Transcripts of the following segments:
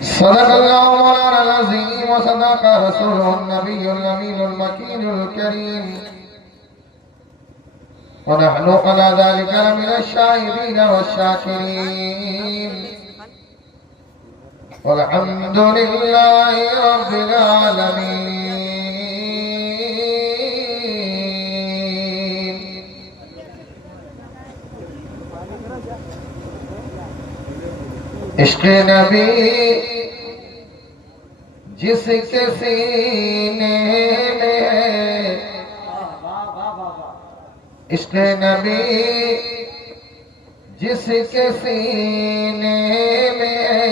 صدق الله مولانا العظيم وصدق رسوله النبي الأمين المكين الكريم ونحن على ذلك لمن الشاهدين والشاكرين والحمد لله رب العالمين. عشق نبی جس کے سینے میں ہے، عشق نبی جس کے سینے میں ہے،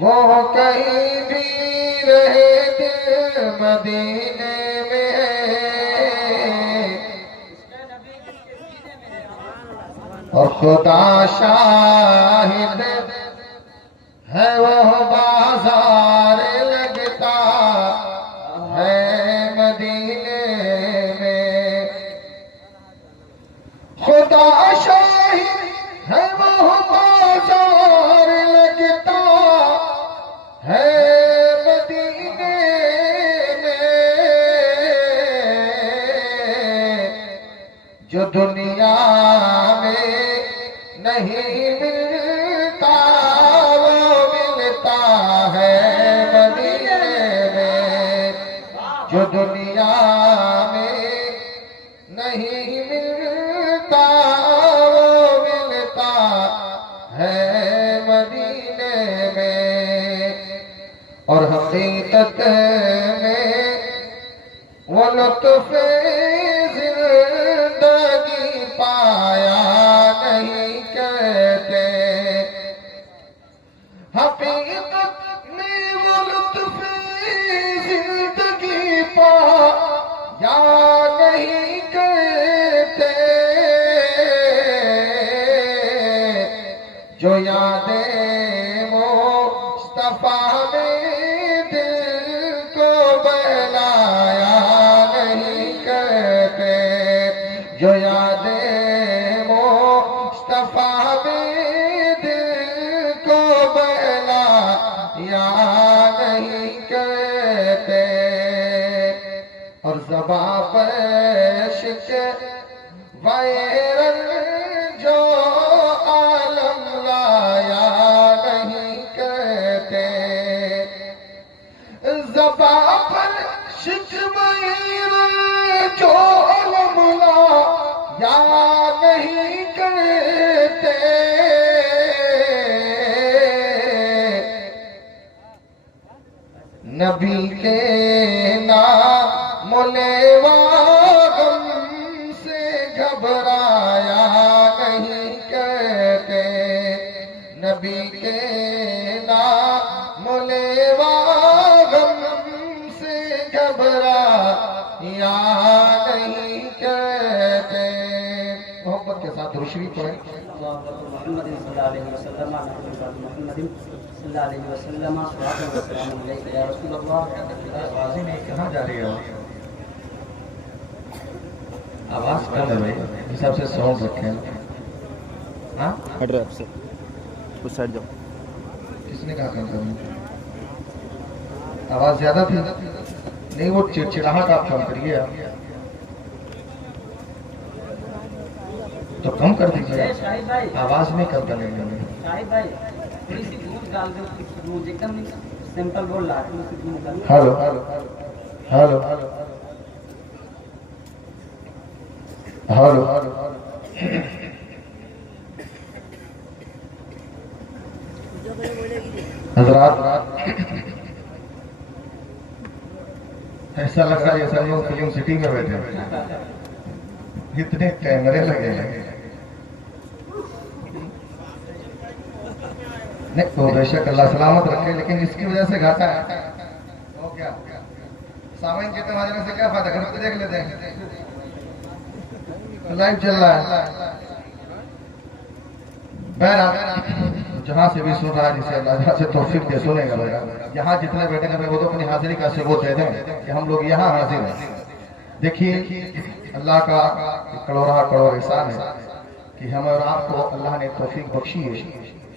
وہ کہیں بھی رہے دل مدینے میں ہے، اور خدا شاہد ہے وہ بازار لگتا ہے مدینے میں، خدا شاہد ہے وہ بازار لگتا ہے مدینے میں، جو دنیا میں نہیں ملتا وہ ملتا ہے مدینے میں، جو دنیا میں نہیں ملتا وہ ملتا ہے مدینے میں، اور حقیقت میں وہ لطف زندگی پایا نہیں کہتے، حقیقت میں وہ لطف زندگی پایا نہیں کہتے، جو یادیں مصطفیٰ میں دل کو بہلایا نہیں کہتے، جو یادیں مصطفیٰ میں دل کو بہلایا نہیں کہتے، اور زباں پر عشق ویرن جو عالم لایا نہیں کہتے، زباں پر عشق ویرن جو عالم لایا نہیں کہتے، نبی کے نام لیوا غم سے گھبرایا نہیں کہتے، نبی کے نام لیوا غم سے گھبرایا نہیں کہتے۔ محبت کے ساتھ درود شریف پڑھیں۔ محمد صلی اللہ علیہ وسلم محمد صلی اللہ علیہ وسلم صلوات و سلام علیک یا رسول اللہ۔ آوازیں نہیں کہاں جا رہی ہے؟ آواز کم ہے بھائی، اس حساب سے ساؤنڈ رکھیں۔ ہاں ہٹ رہا ہے آپ سے، اس سائڈ جاؤ۔ کس نے کہا کم کروں؟ آواز زیادہ تھی نہیں، وہ چڑچڑاہٹ آپ کم کریے، تو کم کر دیجیے، آواز میں کم کرنے میں۔ شاہد بھائی تھوڑی سی دودھ ڈال دو، دودھ ایک دم سمپل بول رہا ہے۔ ہلو ہلو ہلو، حضرات ایسا لگ رہا ہے جیسے ہم لوگ فلم سٹی میں بیٹھے ہیں، اتنے کیمرے لگے ہیں۔ نہیں تو بے شک اللہ سلامت رکھے، لیکن اس کی وجہ سے گھاٹا ہے۔ تو کیا سامعین کہتے ہیں ماجرے سے کیا فائدہ، گھر پہ دیکھ لیتے ہیں، لائیو چل رہا ہے۔ بہرحال جہاں سے بھی سن رہا ہے، جسے اللہ جہاں سے توفیق دے سنے گا بھائی، یہاں جتنے بیٹھے ہیں وہ تو اپنی حاضری کا ثبوت دے دیں کہ ہم لوگ یہاں حاضر ہیں۔ دیکھیے اللہ کا کروڑا کروڑ احسان ہے کہ ہم اور آپ کو اللہ نے توفیق بخشی ہے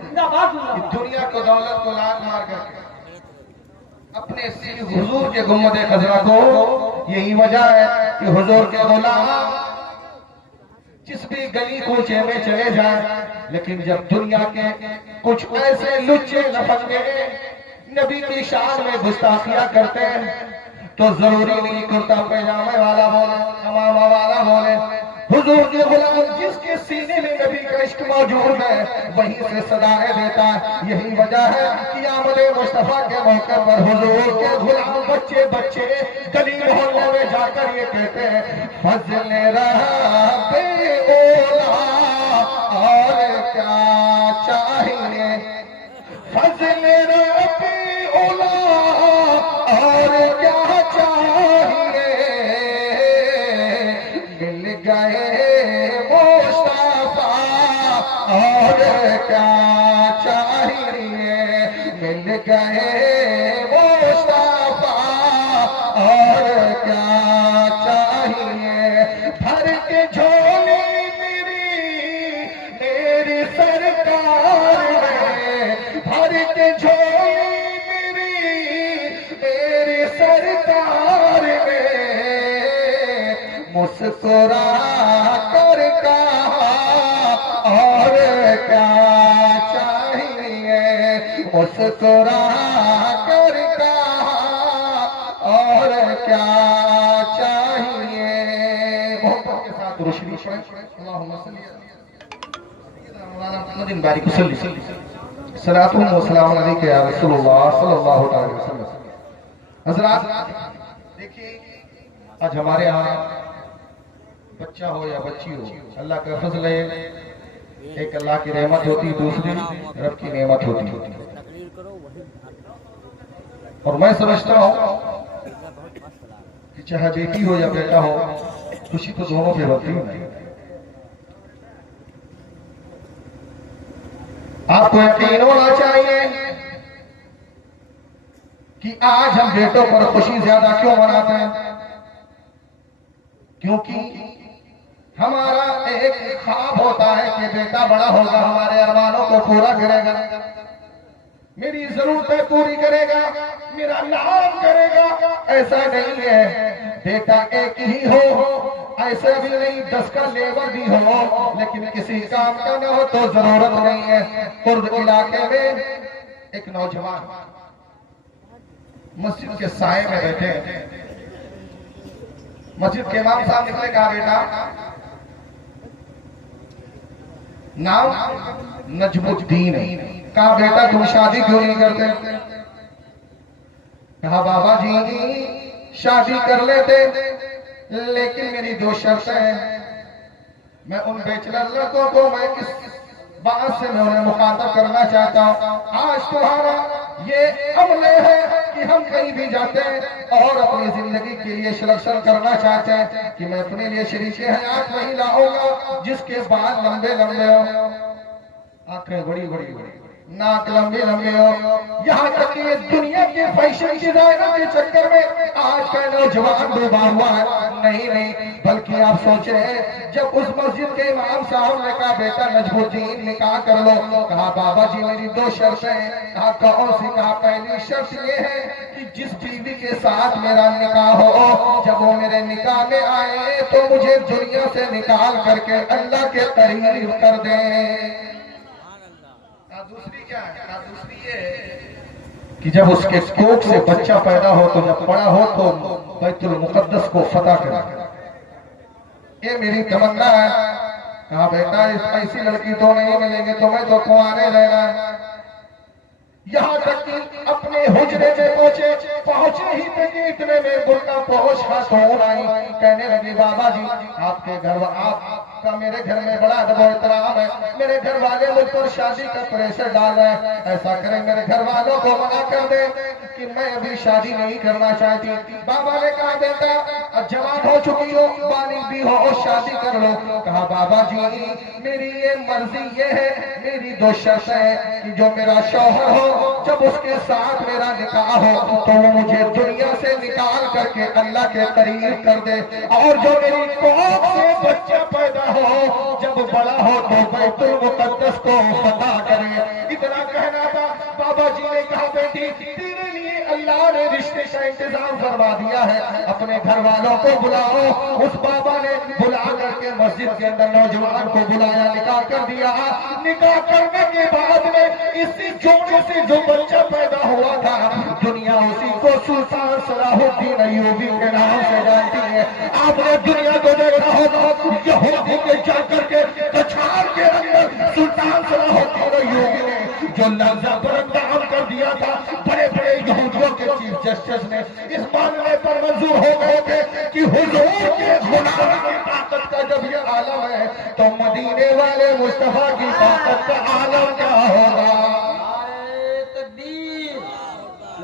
زندہ باد زندہ کہ باد دنیا کو دولت کو لات مار کر کے اپنے سیر حضور کے گنبد خضرا کو، یہی وجہ ہے کہ حضور کے غلام جس بھی گلی کوچے میں چلے جائیں، لیکن جب دنیا کے کچھ ایسے لچے لفنگے نبی کی شان میں گستاخیاں کرتے ہیں تو ضروری نہیں کرتا پیجامے والا بولے، امامہ والا بولے، حضور کے غلام جس کے سینے میں نبی کا عشق موجود ہے وہیں سے صدائیں دیتا ہے۔ یہی وجہ ہے کہ آمد مصطفیٰ کے موقع پر حضور کے غلام بچے گلی محلے میں جا کر یہ کہتے ہیں، فضل رہا بے اولا اور کیا چاہیے، فضل رہا بے اولا اور کیا چاہیے، مل گئے مصطفیٰ اور کیا چاہیے، مل گئے مصطفیٰ اور کیا چاہیے، بھر کے جھولی میری سرکار میں، بھر کے جھولی میری سرکار میں، مسکرا کر کہا اور کیا چاہیے، مسکرا کر کہا اور کیا چاہیے۔ محبت کے ساتھ روشنی پڑھیں، اللہم صلی محمد بارک وسلم، صلاۃ و سلام علیک یا رسول اللہ صلی اللہ علیہ وسلم۔ حضرات دیکھیے، آج ہمارے ہاں بچہ ہو یا بچی ہو، اللہ کا فضل ہے، ایک اللہ کی رحمت ہوتی، دوسری رب کی نعمت ہوتی، اور میں سمجھتا ہوں کہ چاہے بیٹی ہو یا بیٹا ہو، خوشی تو دونوں پہ ہوتی ہے۔ آپ کو یقین ہونا چاہیے کہ آج ہم بیٹوں پر خوشی زیادہ کیوں مناتے ہیں، کیونکہ ہمارا ایک خواب ہوتا ہے کہ بیٹا بڑا ہوگا، ہمارے ارمانوں کو پورا کرے گا، میری ضرورتیں پوری کرے گا، میرا نام کرے گا۔ ایسا نہیں ہے، بیٹا ایک ہی ہو، ایسا بھی نہیں 10 کا لیبر بھی ہو، لیکن کسی کام کا نہ ہو تو ضرورت نہیں ہے۔ قرب علاقے میں ایک نوجوان مسجد کے سائے میں بیٹھے ہیں، مسجد کے امام صاحب نکلے، کہا بیٹا نام نجم الدین ہے، کہا بیٹا تم شادی کیوں نہیں کرتے؟ کہا بابا جی شادی کر لیتے، لیکن میری 2 شرطیں ہیں، میں ان بیچلر لڑکوں کو میں اس بات سے میں انہیں مخاطب کرنا چاہتا ہوں، آج تمہارا یہ عملے ہے کہ ہم کہیں بھی جاتے ہیں اور اپنی زندگی کے لیے سلیکشن کرنا چاہتے ہیں کہ میں اپنے لیے شریک حیات وہی لاؤں گا جس کے بال لمبے لمبے ہو، آنکھیں بڑی بڑی ہو، ناک لمبے لمبے ہو، یہاں تک کہ دنیا کے فیشن ڈیزائنر کے چکر میں آج کا نوجوان ڈوبا ہوا ہے۔ نہیں، بلکہ آپ سوچیں، جب اس مسجد کے امام صاحب نے کہا بیٹا نجم الدین نکاح کر لو، کہا بابا جی میری 2 شرطیں ہیں، کہا کون سی؟ کہا پہلی شرط یہ ہے کہ جس بیوی کے ساتھ میرا نکاح ہو، جب وہ میرے نکاح میں آئے تو مجھے دنیا سے نکال کر کے اللہ کے قریب کر دیں۔ دوسری کیا ہے؟ دوسری یہ کہ جب اس کے کوکھ سے بچہ پیدا ہو تو جب بڑا ہو تو بیت المقدس کو فتح کرے، یہ میری تمنا ہے۔ کہا بیٹا ایسی لڑکی تو نہیں ملیں گے، تمہیں تو کنوارے رہنا ہے۔ یہاں تک کہ اپنے حجرے میں پہنچے ہی تک اتنے میں برقع پوش خاتون آئی، کہنے لگی بابا جی آپ کے گھر آپ کا میرے گھر میں بڑا ادب و احترام ہے، میرے گھر والے مجھ پر شادی کا پریشر ڈال رہے ہیں، ایسا کریں میرے گھر والوں کو منع کر دیں کہ میں ابھی شادی نہیں کرنا چاہتی۔ بابا نے کہا بیٹا جوان ہو چکی ہو، بالغ بھی ہو، اور شادی کر لو۔ کہا بابا جی میری یہ مرضی یہ ہے، میری 2 شرطیں ہیں کہ جو میرا شوہر ہو جب اس کے ساتھ میرا نکاح ہو تو وہ مجھے دنیا سے نکال کر کے اللہ کے قریب کر دے، اور جو میری کوکھ سے بچہ پیدا ہو جب بڑا ہو تو بیت المقدس کو فتح کرے۔ اتنا کہنا تھا۔ بابا جی نے کہا بیٹی تیرے لیے اللہ نے رشتے کا انتظام فرما دیا ہے، اپنے گھر والوں کو بلاؤ۔ اس بابا نے بلا کر کے مسجد کے اندر نوجوان کو بلایا، نکاح کر دیا۔ نکاح کرنے کے بعد میں اسی جوڑے سے جو بچہ پیدا ہوا تھا، دنیا اسی کو سلطان صلاح الدین ایوبی کے نام سے جانتی ہے۔ آپ نے دنیا کو دیکھا ہوگا، یہودی کے جا کر کے کچھار کے اندر سلطان صلاح الدین ایوبی نے جو لفظہ برندام کر دیا تھا، بڑے بڑے یہودیوں کے چیف جسٹس نے اس ماننے پر منظور ہو گئے تھے کہ حضور کے غلام کی طاقت کا جب یہ عالم ہے تو مدینے والے مصطفیٰ کی طاقت کا عالم کیا ہوگا۔ نعرہ تکبیر،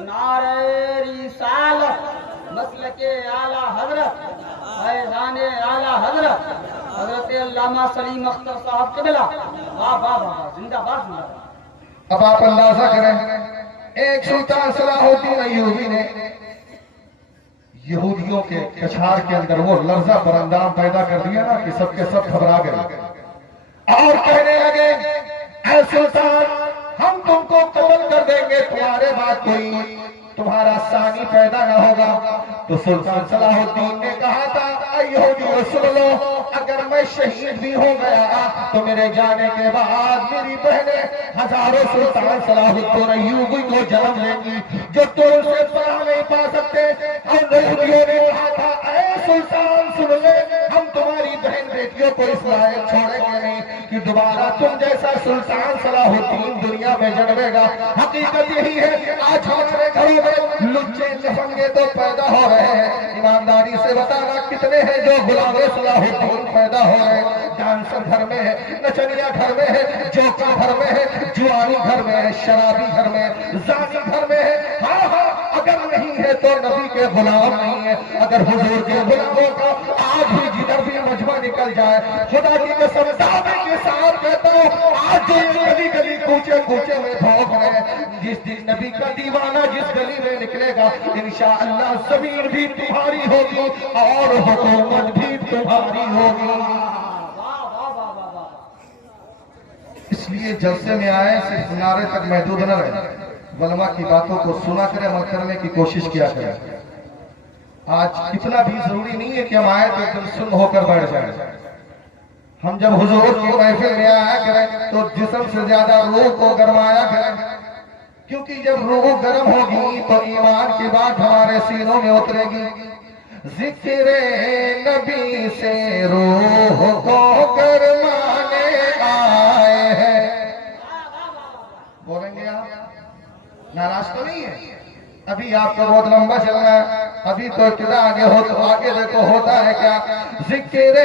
نعرہ رسالت، مسلک اعلیٰ حضرت، فیضان اعلیٰ حضرت حضرت علامہ سلیم اختر صاحب قبلہ، واہ واہ واہ، زندہ باد زندہ باد۔ اب آپ اندازہ کریں، ایک سلطان صلاح الدین ایوبی نے یہودیوں کے کچھار کے اندر وہ لفظہ برندام پیدا کر دیا نا کہ سب کے سب گھبرا گئے اور کہنے لگے اے سلطان ہم تم کو قتل کر دیں گے، تمہارے بعد کوئی تمہارا ثانی پیدا نہ ہوگا۔ تو سلطان صلاح الدین نے کہا تھا اے یہودیوں سن لو، اگر میں شہید بھی ہو گیا تو میرے جانے کے بعد میری بہنیں ہزاروں سلطان صلاح الدین ایوبی کو جنم لیں گی جو تم سے پناہ نہیں پا سکتے۔ اور یہودیوں نے کہا تھا اے سلطان سن لے، ہم تمہاری بہن بیٹیوں کو اس لائق چھوڑیں گے نہیں کہ دوبارہ تم جیسا سلطان صلاح الدین دنیا میں جنمے گا۔ حقیقت یہی ہے، آج ہمارے گھروں میں لچے لفنگے تو پیدا ہو رہے ہیں، ایمانداری سے بتانا کتنے ہیں جو غلام صلاح الدین پیدا ہو رہے ہیں۔ ڈانسر گھر میں ہے، نچنیا گھر میں ہے، جوکا گھر میں ہے، جوانی گھر میں ہے، شرابی گھر میں ہے، زانی گھر میں ہے۔ ہاں ہاں، اگر نہیں ہے تو نبی کے غلام نہیں ہے، اگر حضور کے غلاموں کا آج بھی جدھر بھی مجمع نکل جائے، خدا کی قسم دعوے کے ساتھ کہتا ہوں آج جو یہ گلی گلی کوچے کوچے میں بھوک رہے ہیں، جس دن نبی کا دیوانہ جس گلی میں نکلے گا انشاءاللہ زمین بھی تمہاری ہوگی اور حکومت بھی تمہاری ہوگی۔ اس لیے جلسے میں آئے صرف نعرے تک محدود نہ رہے، علماء کی باتوں کو سنا کریں، عمل کرنے کی کوشش کیا کریں۔ آج اتنا بھی ضروری نہیں ہے کہ ہم آئے تو ایک دم سن ہو کر بیٹھ جائیں۔ ہم جب حضور کی محفل میں آیا کریں تو جسم سے زیادہ روح کو گرمایا کریں، کیونکہ جب روح گرم ہوگی تو ایمان کی بات ہمارے سینوں میں اترے گی۔ ذکر نبی سے روح کو گرمانے آئے ہیں، بولیں گے آپ؟ ناراض تو نہیں ہے؟ ابھی آپ کو بہت لمبا چلنا ہے، ابھی تو ابتدا آگے ہو تو آگے دیکھو ہوتا ہے کیا۔ ذکر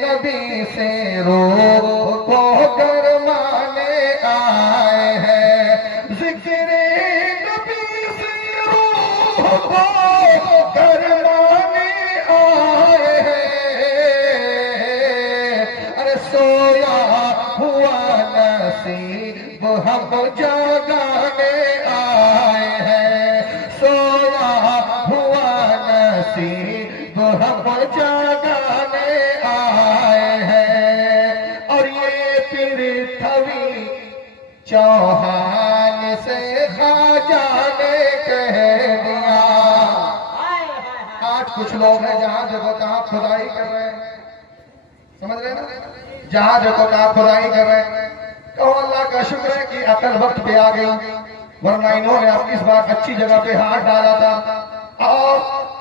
نبی سے روح کو گرمانے آئے ہیں، ذکر نبی سے روح کو گرمانے آئے ہیں۔ ارے سویا ہوا نصیب ہم جاگانے آئے ہیں، سویا ہوا نصیب ہم جاگانے آئے ہیں۔ اور یہ پرتھوی چوہان سے خواجہ نے کہہ دیا۔ آج کچھ لوگ ہیں جہاں جگہ کہاں کھدائی کر رہے ہیں، سمجھ رہے ہیں نا، جہاں جگہ کہاں کھدائی کر رہے ہیں۔ کہو اللہ کا شکر ہے کہ عقل وقت پہ آ گئی، ورنہ انہوں نے اب اس بار اچھی جگہ پہ ہاتھ ڈالا تھا۔ اور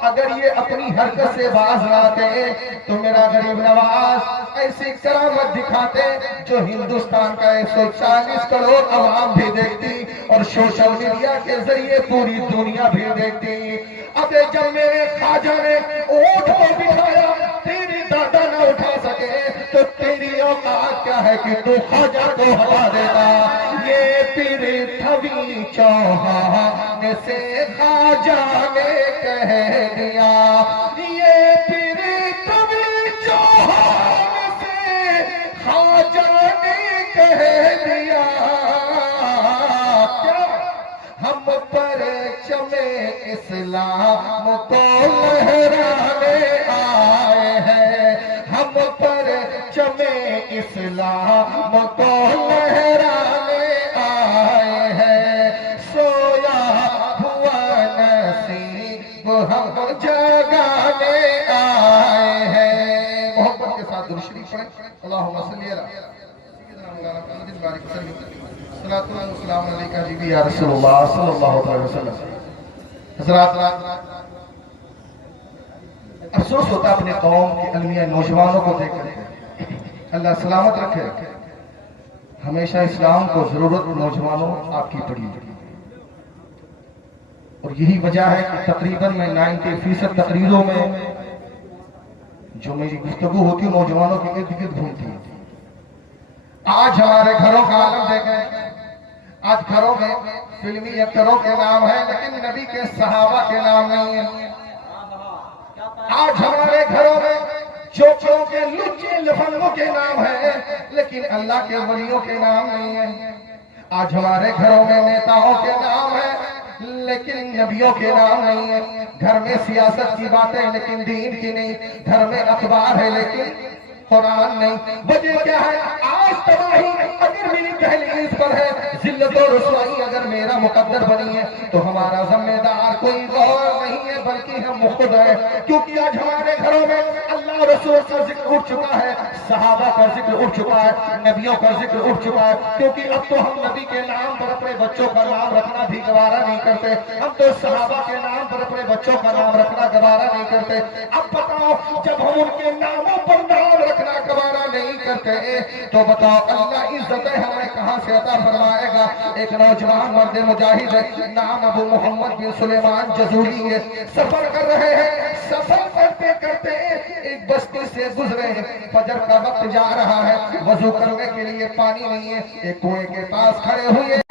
اگر یہ اپنی حرکت سے باز نہ آتے تو میرا غریب نواز ایسی کرامت دکھاتے جو ہندوستان کا 140 کروڑ عوام بھی دیکھتی اور سوشل میڈیا کے ذریعے پوری دنیا بھی دیکھتی۔ اب جب میرے خواجہ نے اونٹ کو بٹھایا تیری دادا نہ اٹھا سکے تو تیری اوقات کیا ہے کہ تو خواجہ کو ہٹا دیتا۔ یہ پرتھوی چوہان سے خواجہ نے کہہ دیا، یہ پرتھوی چوہان سے خواجہ نے کہہ دیا۔ کیا اسلام کو لہرانے آئے ہیں، ہم پر چمے اسلام کو لہرانے آئے ہیں، سویا ہوا نصیب ہم جگانے آئے ہیں۔ محبت کے ساتھ درود شریف پڑھیں، اللہم صلی علی سیدنا مولانا محمد بارک وسلم، صلاۃ اللہ و سلام علیکہ حبیبی یا رسول اللہ صلی اللہ علیہ وسلم۔ حضرات، افسوس ہوتا اپنے قوم کے المیہ نوجوانوں کو دیکھ کر، اللہ سلامت رکھے، ہمیشہ اسلام کو ضرورت نوجوانوں آپ کی پڑی، اور یہی وجہ ہے کہ تقریباً میں 90% تقریروں میں جو میری گفتگو ہوتی ہے نوجوانوں کے ارد گرد گھومتی ہے۔ آج ہمارے گھروں کا عالم دیکھیں، آج گھروں میں فلمی ایکٹروں کے نام ہیں لیکن نبی کے صحابہ کے نام نہیں ہیں۔ آج ہمارے گھروں میں چوچوں کے لچے لفنگوں کے نام ہیں لیکن اللہ کے ولیوں کے نام نہیں ہیں۔ آج ہمارے گھروں میں نیتاؤں کے نام ہیں لیکن نبیوں کے نام نہیں ہیں۔ گھر میں سیاست کی باتیں لیکن دین کی نہیں، گھر میں اخبار ہے لیکن قرآن نہیں۔ وجہ کیا ہے؟ آج تباہی اگر میری دہلیز پر ہے، ذلت و رسوائی اگر میرا مقدر بنی ہے تو ہمارا ذمہ دار کوئی غور نہیں ہے بلکہ ہم خود ہیں، کیونکہ آج ہمارے گھروں میں اللہ اور رسول کا ذکر اٹھ چکا ہے، صحابہ کا ذکر اٹھ چکا ہے، نبیوں کا ذکر اٹھ چکا ہے، کیونکہ اب تو ہم نبی کے نام پر اپنے بچوں کا نام رکھنا بھی گوارا نہیں کرتے، ہم تو صحابہ کے نام پر اپنے بچوں کا نام رکھنا گوارا نہیں کرتے۔ اب بتاؤ، جب ہم ان کے ناموں پر نام رکھنا گوارا نہیں کرتے تو بتاؤ اللہ عزتیں ہمیں کہاں سے عطا فرمائے گا؟ ایک نوجوان مرد مجاہد ہے، نام ابو محمد بن سلیمان جزولی ہے، سفر کر رہے ہیں، سفر کرتے کرتے ایک بستی سے گزرے ہیں، فجر کا وقت جا رہا ہے، وضو کرنے کے لیے پانی نہیں ہے، ایک کنویں کے پاس کھڑے ہوئے ہیں،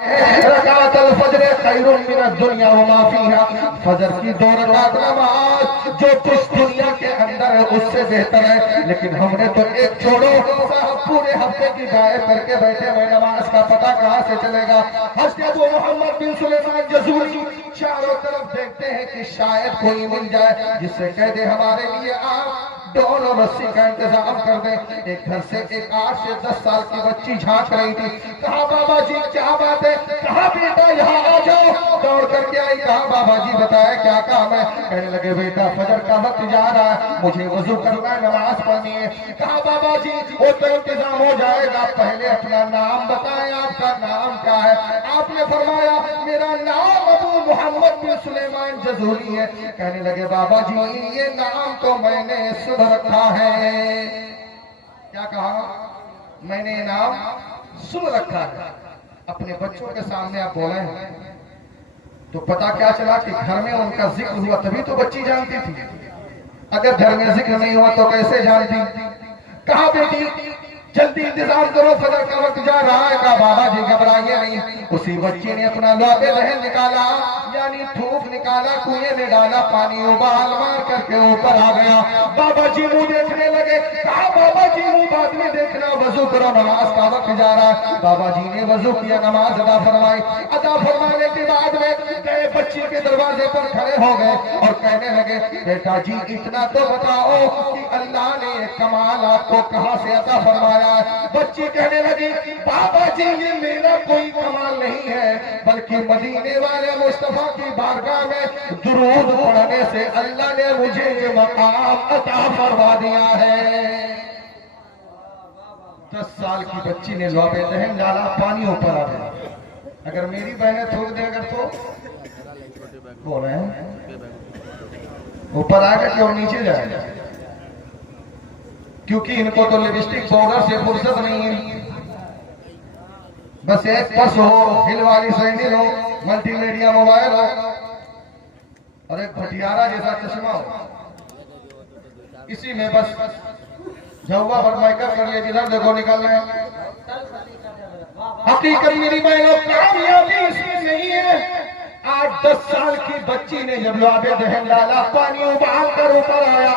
رکعت الفجر خیر من الدنیا وما فیہا، فجر کی 2 رکعت نماز جو کچھ دنیا کے اندر ہے اس سے بہتر ہے، لیکن ہم نے تو ایک چھوڑو صاحب پورے ہفتے کی دعائیں کر کے بیٹھے ہوئے، نماز کا پتہ کہاں سے چلے گا؟ حضرت ابو محمد بن سلیمان جزولی چاروں طرف دیکھتے ہیں کہ شاید کوئی مل جائے جس سے کہہ دے ہمارے لیے آپ ڈول اور رسی کا انتظام کر دیں۔ ایک گھر سے ایک 8 سے 10 سال کی بچی جھانک رہی تھی، کہا بابا جی کیا بات ہے؟ کہا بیٹا یہاں آ جاؤ، دوڑ کر کے آئی، کہا بابا جی بتائے کیا کام ہے؟ کہنے لگے بیٹا فجر کا وقت جا رہا ہے، مجھے وضو کرنا ہے، نماز پڑھنی ہے۔ کہا بابا جی وہ تو انتظام ہو جائے گا، پہلے اپنا نام بتائیں، آپ کا نام کیا ہے؟ آپ نے فرمایا میرا نام ابو محمد بن سلیمان جزولی ہے۔ کہنے لگے بابا جی یہ نام تو میں نے سن رکھا ہے۔ کیا کہا؟ میں نے نام سن رکھا ہے۔ اپنے بچوں کے سامنے آپ بولے ہیں تو پتا کیا چلا کہ گھر میں ان کا ذکر ہوا تبھی تو بچی جانتی تھی، اگر گھر میں ذکر نہیں ہوا تو کیسے جانتی؟ کہا بیٹی جلدی انتظام کرو فجر کا وقت جا رہا ہے۔ کہا بابا جی گھبرائیے نہیں۔ اسی بچی نے اپنا لعب ذہن نکالا، یعنی تھوک نکالا، کنویں میں ڈالا، پانی ابال مار کر کے اوپر آ گیا۔ بابا جی منہ دیکھنے لگے، کہا بابا جی منہ بعد میں دیکھنا، وضو کرو نماز کا وقت جا رہا ہے۔ بابا جی نے وضو کیا، نماز ادا فرمائی، ادا فرمانے کے بعد میں گئے بچی کے دروازے پر کھڑے ہو گئے اور کہنے لگے بیٹا جی اتنا تو بتاؤ کہ اللہ نے کمال آپ کو کہاں سے عطا فرمایا؟ بچی کہنے لگی بابا جی یہ میرا کوئی کمال نہیں ہے بلکہ مدینے والے مصطفیٰ کی بارگاہ میں درود پڑھنے سے اللہ نے مجھے یہ مقام عطا فرما دیا ہے۔ 10 سال کی بچی نے لعب ذہن ڈالا، پانی اوپر آ گیا۔ اگر میری بہنیں تھوک دے اگر تو بول رہے ہیں اوپر آئے گا کہ اور نیچے جائے گا؟ کیونکہ ان کو تو لپسٹک پاؤڈر سے فرصت نہیں ہے، بس ایک پرس ہو، ہل والی سینڈل ہو، ملٹی میڈیا موبائل ہو اور ایک بھٹیارا جیسا چشمہ ہو، اسی میں بس جھوا پر میک اپ کر لیا، جدھر دیکھو نکل رہے ہیں۔ حقیقت میری بہنوں کامیابی اس میں نہیں ہے۔ 8-10 سال کی بچی نے جب لعب ذہن ڈالا، پانی ابال کر اوپر آیا،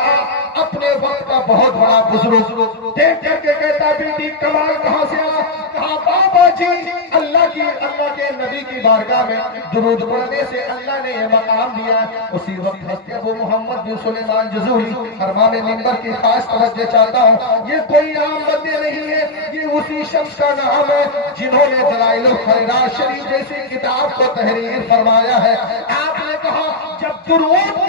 اپنے وقت کا بہت بڑا بزرگ دیکھ کر کے کہتا بیٹی کمال کہاں سے آیا؟ کہا بابا جی اللہ اللہ کے نبی کی بارگاہ میں درود پڑھنے سے اللہ نے یہ مقام دیا. اسی وقت حضرت ابو محمد بن سلیمان جزوری ارمام منبر کی خاص توجہ چاہتا ہوں. یہ کوئی عام بندے نہیں ہے، یہ اسی شخص کا نام ہے جنہوں نے دلائل الخیرات شریف جیسی کتاب کو تحریر فرمایا ہے. آپ نے کہا جب درود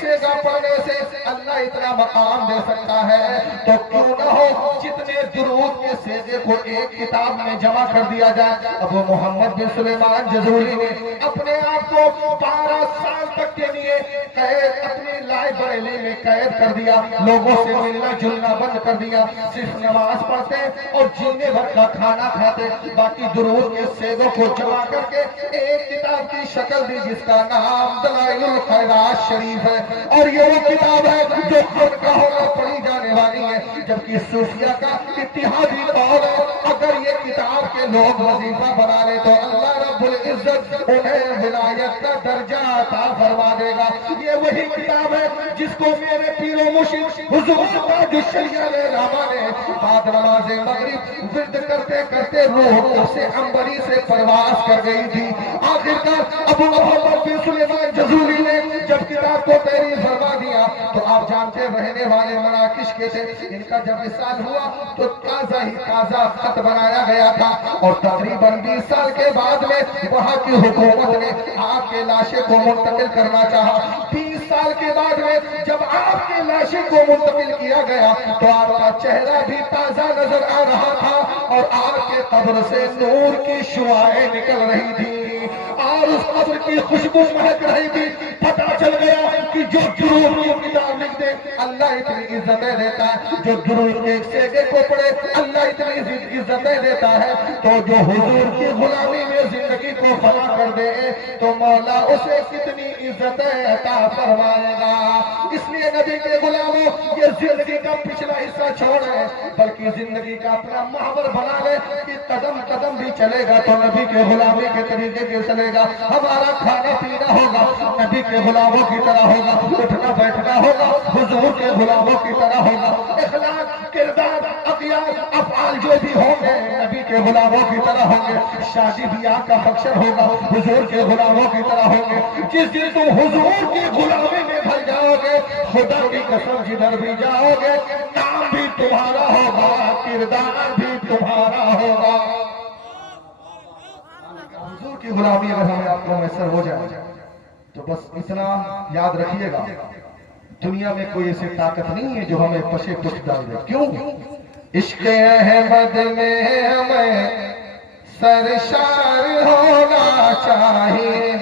سیگا پڑھنے سے اللہ اتنا مقام دے سکتا ہے تو کیوں نہ ہو جتنے درود کے سیگے کو ایک کتاب میں جمع کر دیا جائے. ابو محمد بن سلیمان جزوری نے اپنے آپ کو 12 سال تک کے لیے قید اپنی لائبریری میں قید کر دیا. لوگوں سے ملنا جلنا بند کر دیا. صرف نماز پڑھتے اور جینے بھر کا کھانا کھاتے. باقی درود کے سیگوں کو جمع کر کے ایک کتاب کی شکل دی جس کا نام دلائل الخیرات شریف ہے. اور یہ وہ کتاب ہے جو خانقاہوں میں پڑھی جانے والی ہے، جبکہ صوفیہ کا اتحادی قول ہے اگر یہ کتاب کے لوگ وظیفہ بنا لے تو اللہ رب العزت انہیں ولایت کا درجہ عطا فرما دے گا. یہ وہی کتاب ہے جس کو میرے پیر و مرشد حضور تاج الشریعہ رحمہ نے بعد نماز مغرب ورد کرتے کرتے روح سے عنبری سے پرواز کر گئی تھی. آخرکار ابو محمد بن سلیمان جزوری نے جب کتاب کو تحریر فرما دیا تو آپ جانتے رہنے والے مراکش کے تھے. ان کا جب وصال ہوا تو تازہ ہی تازہ خط بنایا گیا تھا اور تقریباً 20 سال کے بعد میں وہاں کی حکومت نے آپ کے لاشے کو منتقل کرنا چاہا. 20 سال کے بعد میں جب آپ کے لاشے کو منتقل کیا گیا تو آپ کا چہرہ بھی تازہ نظر آ رہا تھا اور آپ کے قبر سے نور کی شعاعیں نکل رہی تھی اور اس قبر کی خوشبو مہک رہی تھی. پتہ چل گیا کہ جو درود کی کتاب لکھ دے اللہ اتنی عزتیں دیتا ہے، جو درود کے سیگے کو پڑھے اللہ اتنی عزتیں دیتا ہے، تو جو حضور کی غلامی میں زندگی کو فنا کر دے تو مولا اسے کتنی عزتیں عطا فرمائے گا. اس لیے نبی کے غلاموں یہ زندگی کا پچھلا حصہ چھوڑے بلکہ زندگی کا اپنا محور بنا لے کہ قدم قدم بھی چلے گا تو نبی کے غلامی کے طریقے سے چلے گا. ہمارا کھانا پینا ہوگا نبی کے غلاموں کی طرح ہوگا، اٹھنا بیٹھنا ہوگا حضور کے غلاموں کی طرح ہوگا. اخلاق کردار اقیال افعال جو بھی ہوں گے نبی کے غلاموں کی طرح ہوں گے. شادی بیاہ کا فنکشن ہوگا حضور کے غلاموں کی طرح ہوں گے. جس دن تم حضور کی غلامی میں بھر جاؤ گے خدا کی قسم جدھر بھی جاؤ گے نام بھی تمہارا ہوگا، کردار بھی تمہارا ہوگا. حضور کی غلامی اگر ہمیں آپ کو میسر ہو جائے تو بس اتنا یاد رکھیے گا دنیا میں کوئی ایسی طاقت نہیں ہے جو ہمیں پشے پشت ڈال دے. کیوں؟ عشق احمد میں ہمیں سرشار ہونا چاہیے.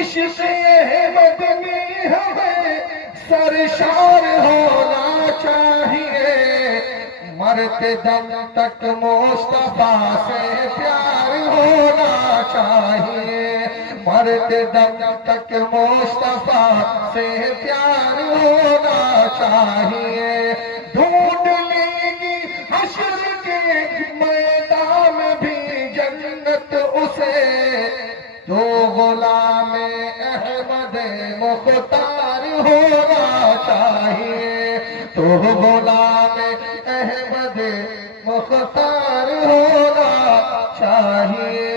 عشق احمد میں ہمیں سرشار ہونا چاہیے. مرتے دم تک مصطفیٰ سے پیار ہونا چاہیے. مرتے دم تک مصطفیٰ سے پیار ہونا چاہیے. ڈھونڈ لے گی حشر کے میدان بھی جنت اسے جو غلام احمد مختار ہونا چاہیے. تو غلام احمد مختار ہونا چاہیے.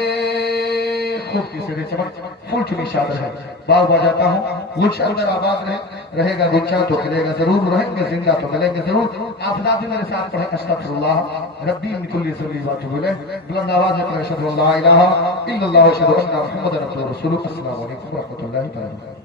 خوب کی سیرے چمک پھول چمی شادر ہے. باغ بجاتا ہوں گلشن اندر آباد رہے گا. گلشن تو کھلے گا ضرور، رہیں گے زندہ تو ملیں گے ضرور. آپ ذاتی میرے ساتھ پڑھیں استغفر اللہ ربی من کل ذنب واتوب الیہ. بلند آواز میں اشہد ان لا الہ الا اللہ واشہد ان محمد رسول اللہ. السلام علیکم ورحمۃ اللہ وبرکاتہ.